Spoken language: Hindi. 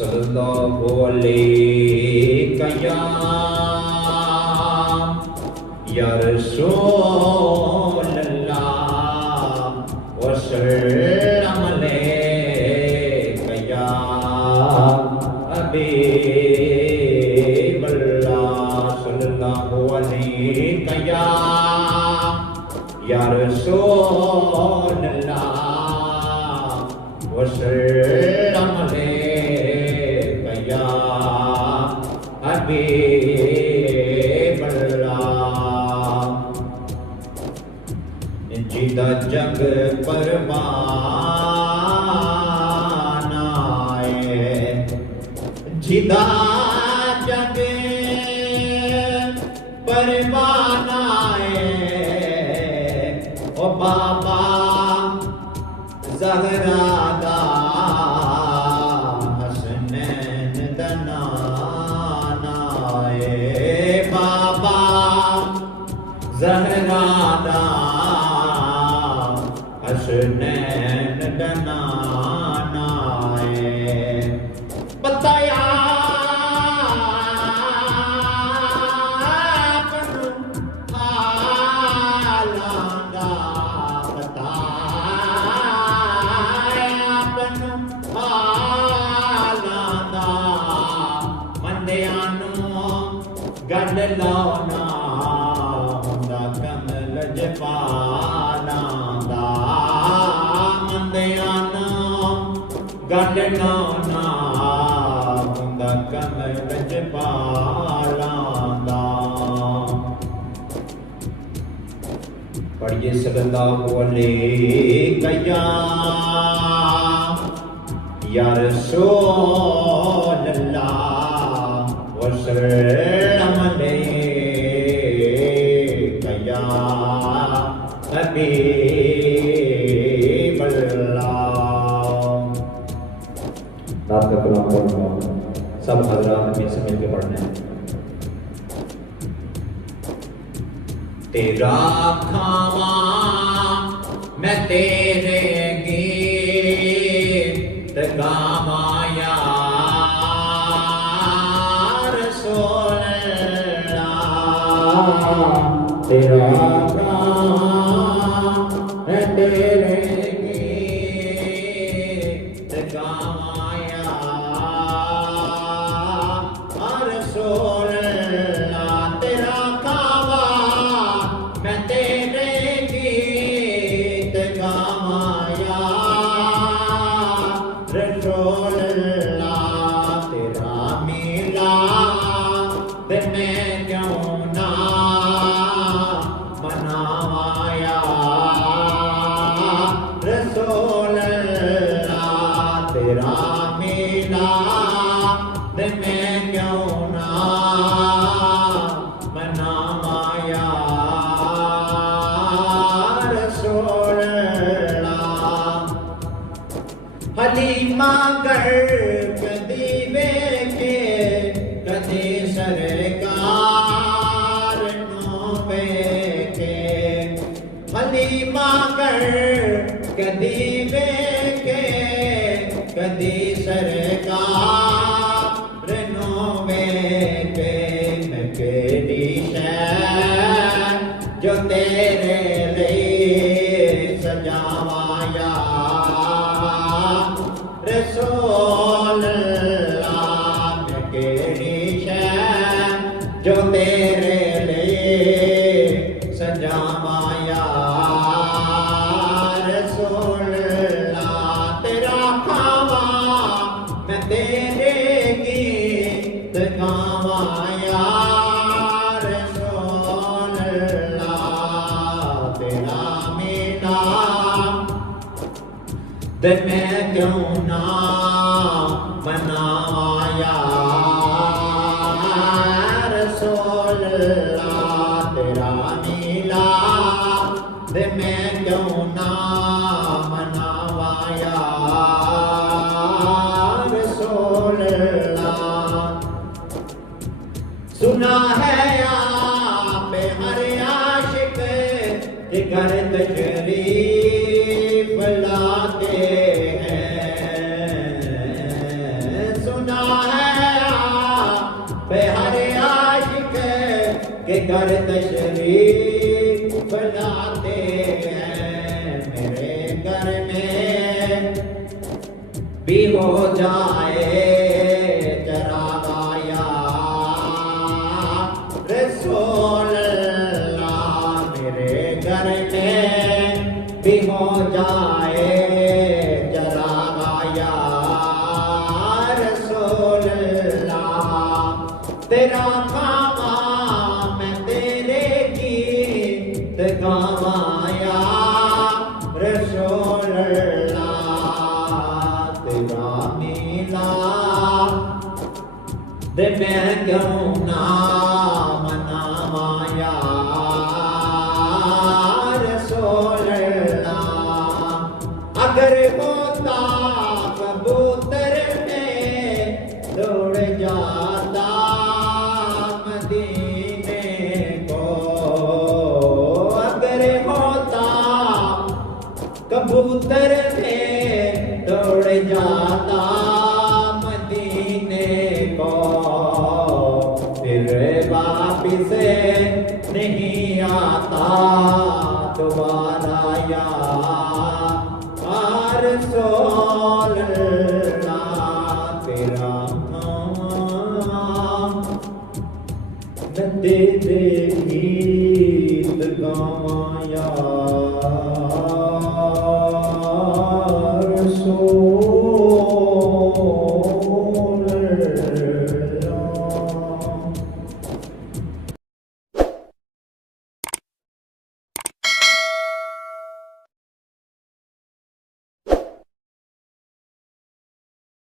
सल्लल्लाहु अलैहि या रसूल अल्लाह वसल्लम अलैका या हबीब अल्लाह सल्लल्लाहु अलैहि या रसूल अल्लाह वसल्लम अलैका या हबीब अल्लाह। जिदा जग परवान आए, जिदा जग परवान आए, ओ बाबा ज़हरा दा हसनैन दा नाम आए, बाबा ज़हरा दा हसनैन दा नाम आए। बताया गढ़ लाना हुंदा कमल जपाना दा, मंदियां गढ़ लाना हुंदा कमल जपाना दा। पढ़िए सल्लल्लाहु अलैहि या रसूल अल्लाह वसल्लम अलैका या हबीब अल्लाह। रात का कलाम पढ़ना सब हज़रात में से मिलकर पढ़ना है। तेरा खावा मैं तेरे गीत गावा या रसूल अल्लाह। तेरा खावा मैं तेरे गीत गावा या रसूल अल्लाह। तेरा खावा मैं तेरे गीत गावा या रसूल अल्लाह। तेरा मिला ते मैं क्यों ना मनावा या रसूल अल्लाह। तेरा मिला ते मैं क्यों ना मनावा या रसूल अल्लाह। हलीमा कर कदी वेखे कदी सरकार नो वेखे। हलीमा कर कदी वेखे कदी सरकार नो वेखे। मैं केड़ी शै जो तेरे लिए सजावा या रसूल अल्लाह। मैं केड़ी शै जो तेरे लिए सजावा या रसूल अल्लाह। तेरा खावा मैं तेरे गीत गावा या रसूल अल्लाह। तेरा मिला ते मैं क्यों ना मनावा या रसूल अल्लाह। तेरा मिला ते मैं क्यों ना मनावा या रसूल अल्लाह। सुना है आप हर आशिक के घर तशरीफ लाते हैं। सुना होता है पे हर आशिक के घर तशरीफ लाते हैं। मेरे घर में भी हो जाए जरा गाया रसूल अल्लाह। मेरे घर में भी हो जाए जरा गाया रसूल अल्लाह। तेरा खावा मैं तेरे गीत गावाया रसूल अल्लाह। तेरा मिला दे मैं क्यों ना मनावाया रसूल अल्लाह। अगर होता कबूतर में दौड़ जाता मदीने को। अगर होता कबूतर में दौड़ जाता मदीने को। फिर वापिस नहीं आता दोबारा यार रसूल